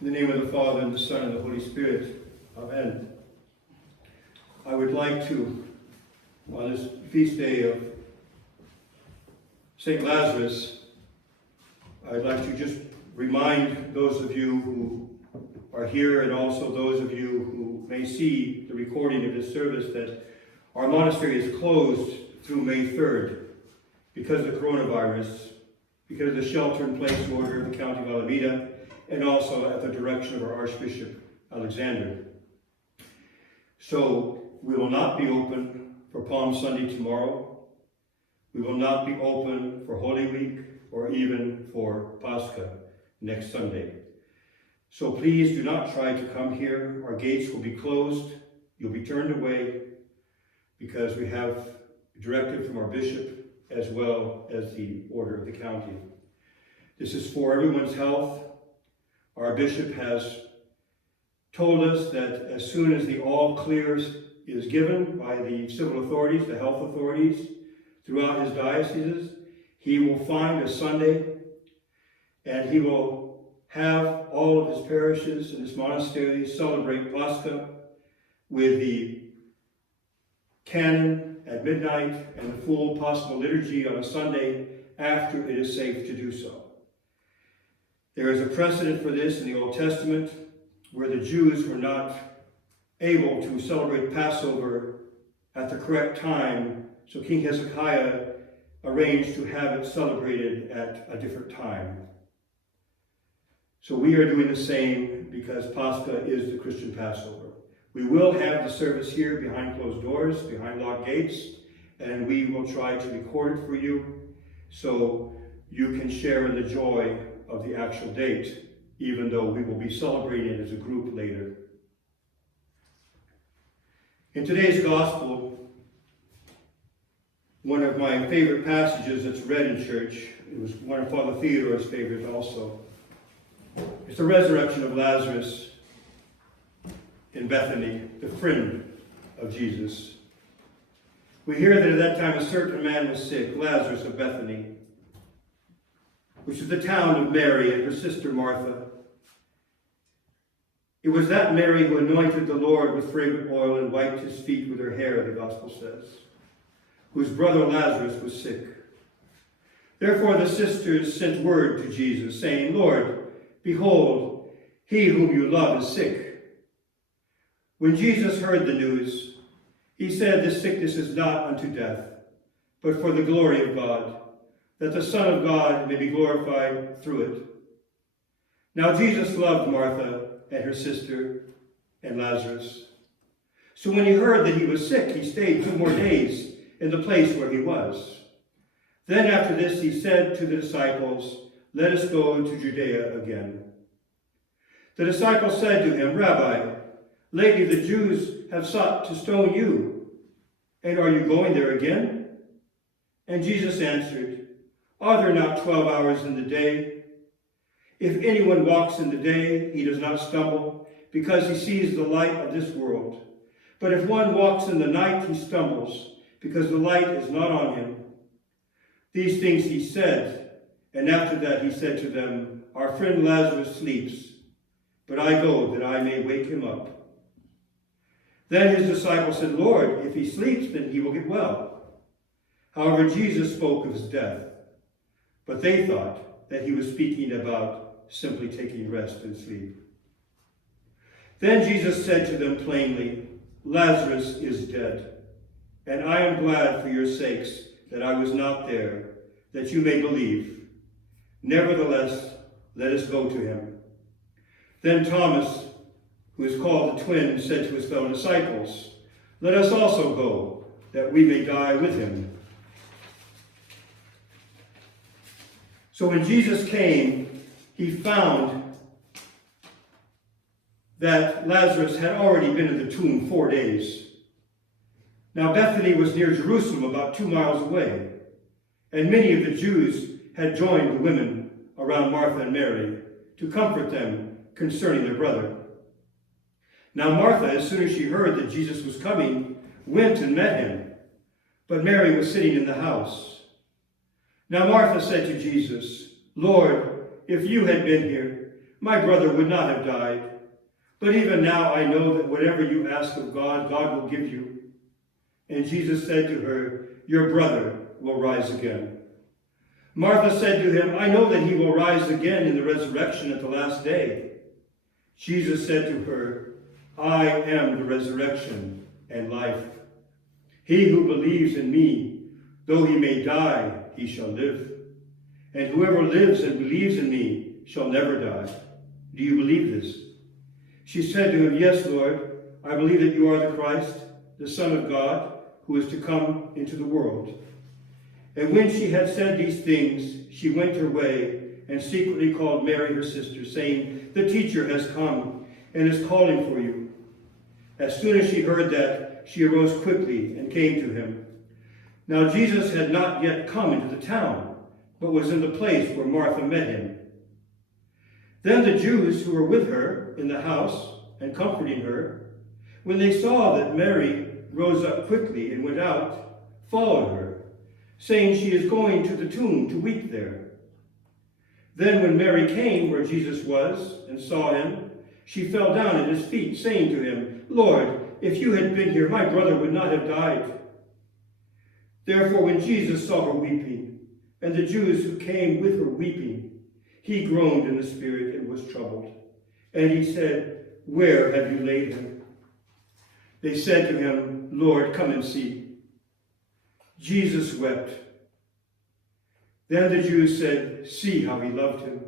In the name of the Father, and the Son, and the Holy Spirit. Amen. I would like to, on this feast day of St. Lazarus, I'd like to just remind those of you who are here and also those of you who may see the recording of this service that our monastery is closed through May 3rd because of the coronavirus, because of the shelter-in-place order of the County of Alameda, and also at the direction of our Archbishop Alexander. So we will not be open for Palm Sunday tomorrow. We will not be open for Holy Week or even for Pascha next Sunday. So please do not try to come here. Our gates will be closed. You'll be turned away because we have a directive from our bishop as well as the order of the county. This is for everyone's health. Our bishop has told us that as soon as the all clears is given by the civil authorities, the health authorities throughout his dioceses, he will find a Sunday and he will have all of his parishes and his monasteries celebrate Pascha with the canon at midnight and the full possible liturgy on a Sunday after it is safe to do so. There is a precedent for this in the Old Testament where the Jews were not able to celebrate Passover at the correct time, so King Hezekiah arranged to have it celebrated at a different time. So we are doing the same because Pascha is the Christian Passover. We will have the service here behind closed doors, behind locked gates, and we will try to record it for you so you can share in the joy of the actual date, even though we will be celebrating it as a group later. In today's gospel, one of my favorite passages that's read in church, it was one of Father Theodore's favorites also. It's the resurrection of Lazarus in Bethany, the friend of Jesus. We hear that at that time a certain man was sick, Lazarus of Bethany, which is the town of Mary and her sister Martha. It was that Mary who anointed the Lord with fragrant oil and wiped his feet with her hair, the gospel says, whose brother Lazarus was sick. Therefore the sisters sent word to Jesus, saying, Lord, behold, he whom you love is sick. When Jesus heard the news, he said, this sickness is not unto death, but for the glory of God, that the Son of God may be glorified through it. Now Jesus loved Martha and her sister and Lazarus. So when he heard that he was sick, he stayed 2 more days in the place where he was. Then after this he said to the disciples, let us go to Judea again. The disciples said to him, Rabbi, lately the Jews have sought to stone you, and are you going there again? And Jesus answered, are there not 12 hours in the day? If anyone walks in the day, he does not stumble, because he sees the light of this world. But if one walks in the night, he stumbles, because the light is not on him. These things he said, and after that he said to them, our friend Lazarus sleeps, but I go that I may wake him up. Then his disciples said, Lord, if he sleeps, then he will get well. However, Jesus spoke of his death, but they thought that he was speaking about simply taking rest and sleep. Then Jesus said to them plainly, Lazarus is dead, and I am glad for your sakes that I was not there, that you may believe. Nevertheless, let us go to him. Then Thomas, who is called the twin, said to his fellow disciples, let us also go, that we may die with him. So when Jesus came, he found that Lazarus had already been in the tomb 4 days. Now Bethany was near Jerusalem, about 2 miles away, and many of the Jews had joined the women around Martha and Mary to comfort them concerning their brother. Now Martha, as soon as she heard that Jesus was coming, went and met him, but Mary was sitting in the house. Now Martha said to Jesus, Lord, if you had been here, my brother would not have died. But even now I know that whatever you ask of God, God will give you." And Jesus said to her, "Your brother will rise again." Martha said to him, "I know that he will rise again in the resurrection at the last day." Jesus said to her, "I am the resurrection and life. He who believes in me, though he may die, he shall live. And whoever lives and believes in me shall never die. Do you believe this?" She said to him, "Yes, Lord, I believe that you are the Christ, the Son of God, who is to come into the world." And when she had said these things, she went her way and secretly called Mary, her sister, saying, "The teacher has come and is calling for you." As soon as she heard that, she arose quickly and came to him. Now Jesus had not yet come into the town, but was in the place where Martha met him. Then the Jews who were with her in the house and comforting her, when they saw that Mary rose up quickly and went out, followed her, saying, "She is going to the tomb to weep there." Then when Mary came where Jesus was and saw him, she fell down at his feet, saying to him, "Lord, if you had been here, my brother would not have died." Therefore when Jesus saw her weeping, and the Jews who came with her weeping, he groaned in the spirit and was troubled. And he said, "Where have you laid him?" They said to him, "Lord, come and see." Jesus wept. Then the Jews said, "See how he loved him."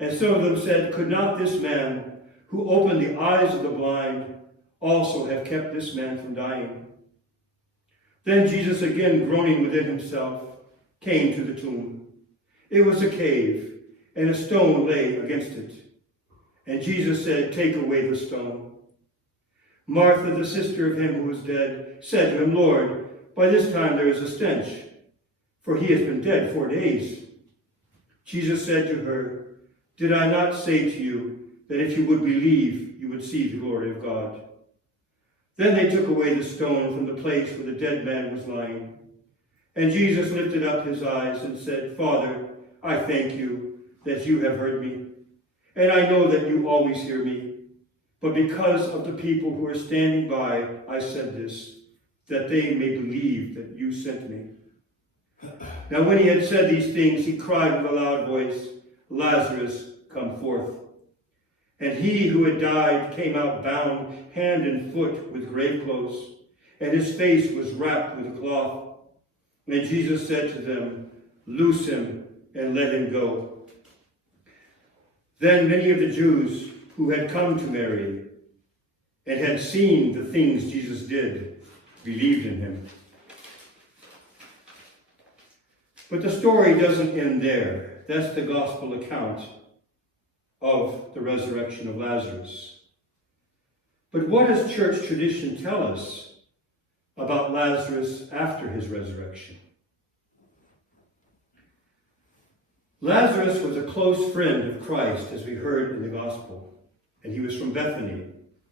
And some of them said, "Could not this man, who opened the eyes of the blind, also have kept this man from dying?" Then Jesus, again groaning within himself, came to the tomb. It was a cave, and a stone lay against it. And Jesus said, "Take away the stone." Martha, the sister of him who was dead, said to him, "Lord, by this time there is a stench, for he has been dead 4 days." Jesus said to her, "Did I not say to you that if you would believe, you would see the glory of God?" Then they took away the stone from the place where the dead man was lying. And Jesus lifted up his eyes and said, "Father, I thank you that you have heard me. And I know that you always hear me. But because of the people who are standing by, I said this, that they may believe that you sent me." Now when he had said these things, he cried with a loud voice, "Lazarus, come forth." And he who had died came out bound hand and foot with grave clothes, and his face was wrapped with a cloth. And Jesus said to them, "Loose him and let him go." Then many of the Jews who had come to Mary and had seen the things Jesus did believed in him. But the story doesn't end there. That's the gospel account of the resurrection of Lazarus. But what does church tradition tell us about Lazarus after his resurrection? Lazarus was a close friend of Christ, as we heard in the gospel, and he was from Bethany,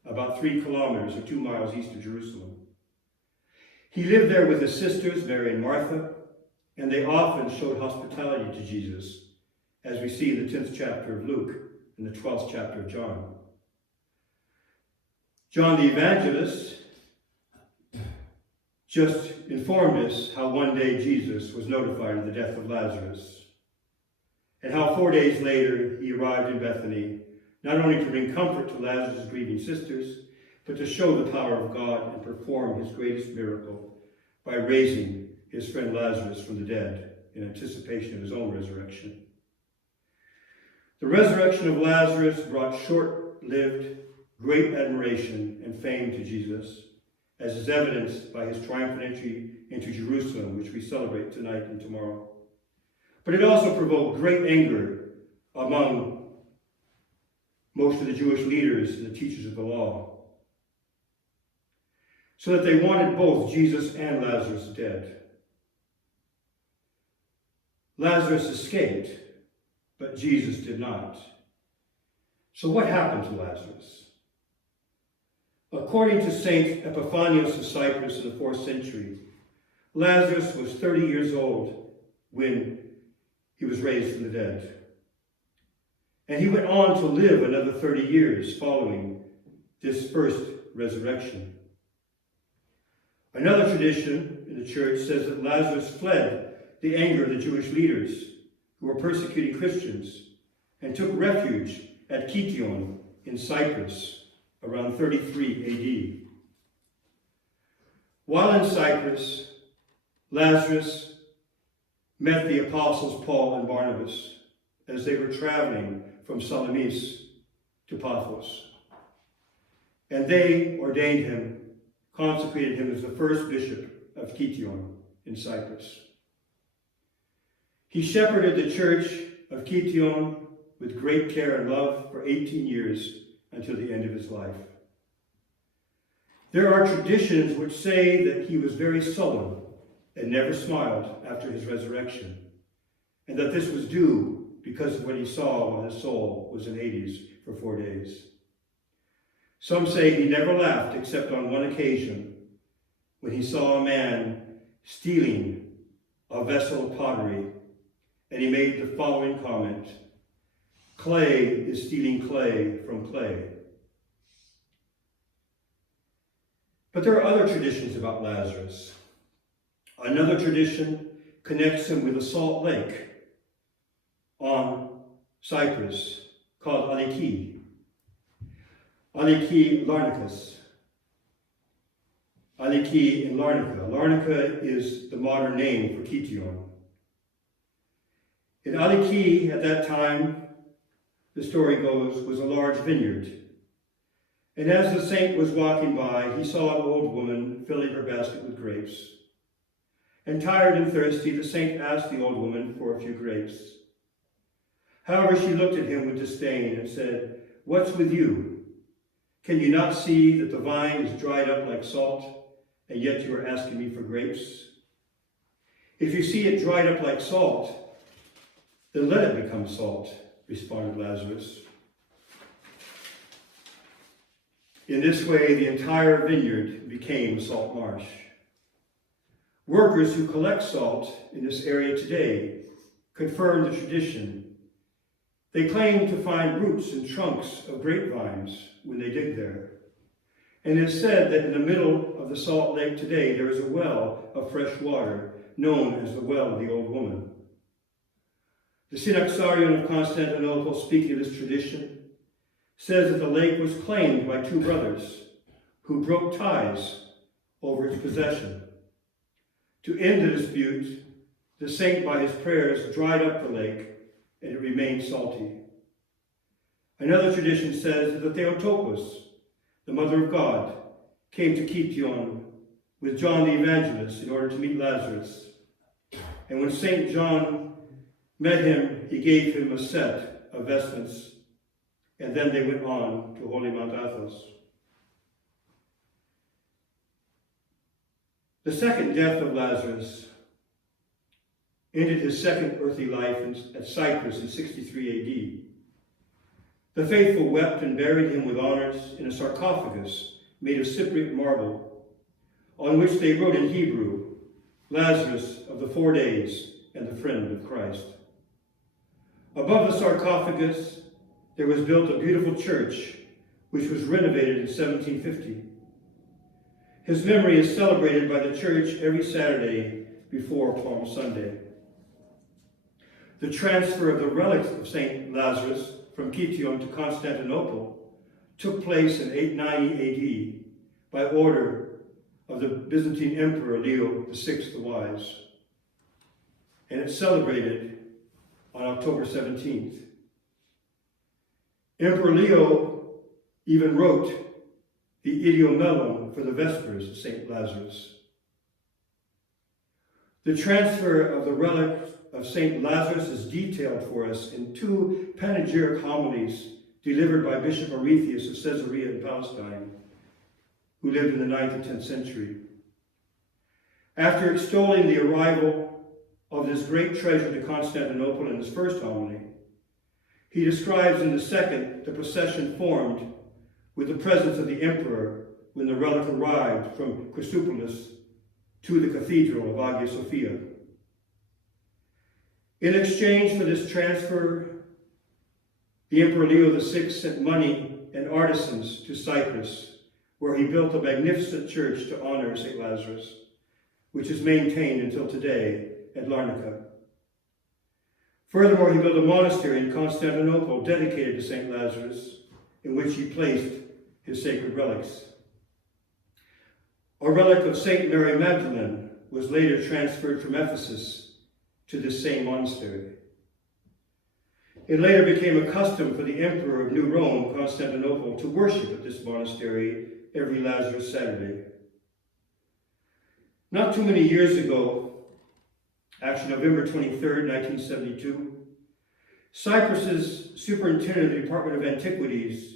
about 3 kilometers or 2 miles east of Jerusalem. He lived there with his sisters, Mary and Martha, and they often showed hospitality to Jesus, as we see in the 10th chapter of Luke and the 12th chapter of John. John the Evangelist just informed us how one day Jesus was notified of the death of Lazarus, and how 4 days later he arrived in Bethany, not only to bring comfort to Lazarus' grieving sisters, but to show the power of God and perform his greatest miracle by raising his friend Lazarus from the dead in anticipation of his own resurrection. The resurrection of Lazarus brought short-lived, great admiration and fame to Jesus, as is evidenced by his triumphant entry into Jerusalem, which we celebrate tonight and tomorrow. But it also provoked great anger among most of the Jewish leaders and the teachers of the law, so that they wanted both Jesus and Lazarus dead. Lazarus escaped, but Jesus did not. So what happened to Lazarus? According to Saint Epiphanius of Cyprus in the 4th century, Lazarus was 30 years old when he was raised from the dead. and he went on to live another 30 years following this first resurrection. Another tradition in the church says that Lazarus fled the anger of the Jewish leaders who were persecuting Christians and took refuge at Kition in Cyprus around 33 AD. While in Cyprus, Lazarus met the apostles Paul and Barnabas as they were traveling from Salamis to Paphos. And they ordained him, consecrated him as the first bishop of Kition in Cyprus. He shepherded the church of Kition with great care and love for 18 years until the end of his life. There are traditions which say that he was very sullen and never smiled after his resurrection, and that this was due because of what he saw while his soul was in Hades for 4 days. Some say he never laughed except on one occasion when he saw a man stealing a vessel of pottery, and he made the following comment: "Clay is stealing clay from clay." But there are other traditions about Lazarus. Another tradition connects him with a salt lake on Cyprus called Aliki Larnacus. Aliki in Larnaca. Larnaca is the modern name for Kition. In Aliki, at that time, the story goes, was a large vineyard. And as the saint was walking by, he saw an old woman filling her basket with grapes. And tired and thirsty, the saint asked the old woman for a few grapes. However, she looked at him with disdain and said, "What's with you? Can you not see that the vine is dried up like salt, and yet you are asking me for grapes? If you see it dried up like salt, then let it become salt," responded Lazarus. In this way, the entire vineyard became a salt marsh. Workers who collect salt in this area today confirm the tradition. They claim to find roots and trunks of grapevines when they dig there. And it is said that in the middle of the salt lake today, there is a well of fresh water known as the well of the old woman. The Synaxarion of Constantinople, speaking of this tradition, says that the lake was claimed by two brothers who broke ties over its possession. To end the dispute, the saint by his prayers dried up the lake and it remained salty. Another tradition says that Theotokos, the Mother of God, came to Kition with John the Evangelist in order to meet Lazarus. And when St. John met him, he gave him a set of vestments, and then they went on to Holy Mount Athos. The second death of Lazarus ended his second earthly life at Cyprus in 63 AD. The faithful wept and buried him with honors in a sarcophagus made of Cypriot marble, on which they wrote in Hebrew, "Lazarus of the 4 days and the friend of Christ." Above the sarcophagus, there was built a beautiful church, which was renovated in 1750. His memory is celebrated by the church every Saturday before Palm Sunday. The transfer of the relics of St. Lazarus from Kition to Constantinople took place in 890 AD by order of the Byzantine Emperor Leo VI the Wise, and it's celebrated on October 17th. Emperor Leo even wrote the Idiomelon for the Vespers of St. Lazarus. The transfer of the relic of St. Lazarus is detailed for us in two panegyric homilies delivered by Bishop Arethius of Caesarea in Palestine, who lived in the 9th and 10th century. After extolling the arrival of this great treasure to Constantinople in his first homily, he describes in the second the procession formed with the presence of the emperor when the relic arrived from Chrysopolis to the cathedral of Hagia Sophia. In exchange for this transfer the Emperor Leo VI sent money and artisans to Cyprus, where he built a magnificent church to honor St. Lazarus, which is maintained until today at Larnaca. Furthermore, he built a monastery in Constantinople dedicated to St. Lazarus, in which he placed his sacred relics. A relic of St. Mary Magdalene was later transferred from Ephesus to this same monastery. It later became a custom for the Emperor of New Rome, Constantinople, to worship at this monastery every Lazarus Saturday. Not too many years ago, actually November 23rd, 1972, Cyprus's superintendent of the Department of Antiquities,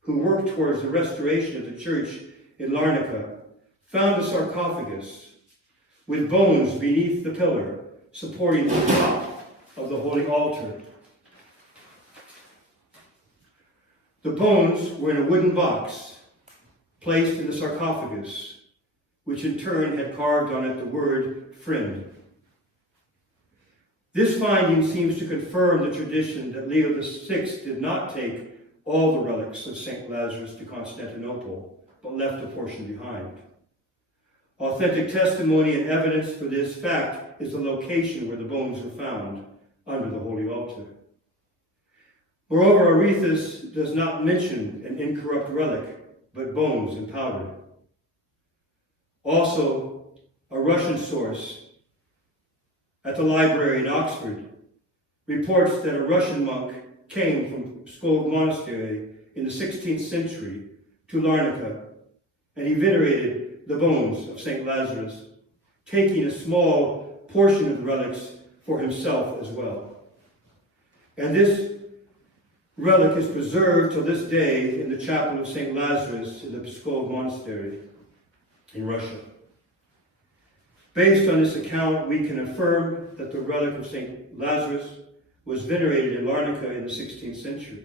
who worked towards the restoration of the church in Larnaca, found a sarcophagus with bones beneath the pillar supporting the top of the holy altar. The bones were in a wooden box placed in the sarcophagus, which in turn had carved on it the word friend. This finding seems to confirm the tradition that Leo VI did not take all the relics of St. Lazarus to Constantinople, but left a portion behind. Authentic testimony and evidence for this fact is the location where the bones were found, under the holy altar. Moreover, Arethusa does not mention an incorrupt relic, but bones and powder. Also, a Russian source at the library in Oxford reports that a Russian monk came from Pskov Monastery in the 16th century to Larnaca, and he venerated the bones of St. Lazarus, taking a small portion of the relics for himself as well. And this relic is preserved to this day in the chapel of St. Lazarus in the Pskov Monastery in Russia. Based on this account, we can affirm that the relic of St. Lazarus was venerated in Larnaca in the 16th century.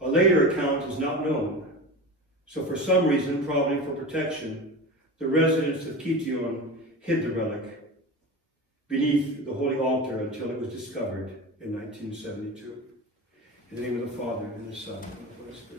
A later account is not known, so for some reason, probably for protection, the residents of Kition hid the relic beneath the holy altar until it was discovered in 1972. In the name of the Father, and the Son, and the Holy Spirit.